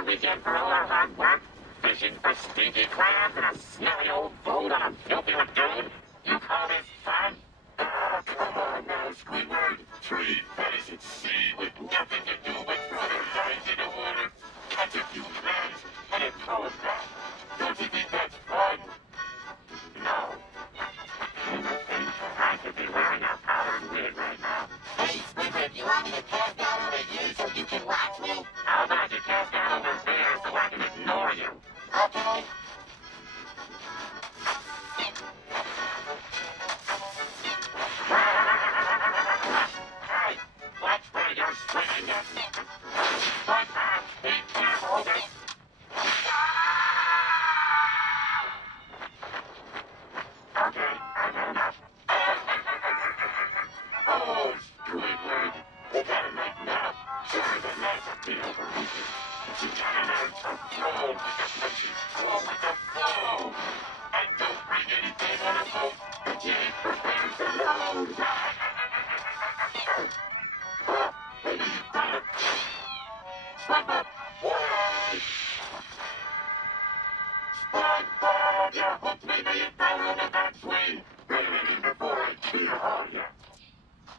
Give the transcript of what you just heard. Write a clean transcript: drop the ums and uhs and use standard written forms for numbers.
hard weekend for all our hard work? Fishing for stinky crabs and a smelly old boat on a filthy lagoon? You call this fun? Oh, come on now, Squidward. 3 pennies at sea with nothing to do but throw their lines in the water, catch a few clams, and then throw it back. Don't you think that's fun? No. I could be wearing a powdered wig right now. Hey, Squidward, you want me to cast out over here so you can watch me? How about you cast out over there so I can ignore you? Okay. Hey, watch where you're swinging at. SpongeBob, be careful. Okay, I've had enough. Oh, Squidward, you gotta make now. Sure, the nights are be overrated, but you gotta learn to flow with the fishes, flow with the flow. And don't bring anything on a boat that you ain't prepared to load. Maybe you got it. SpongeBob, wait! SpongeBob, you hooked me, but you fell on the backswing. Bring it in before I clear hard.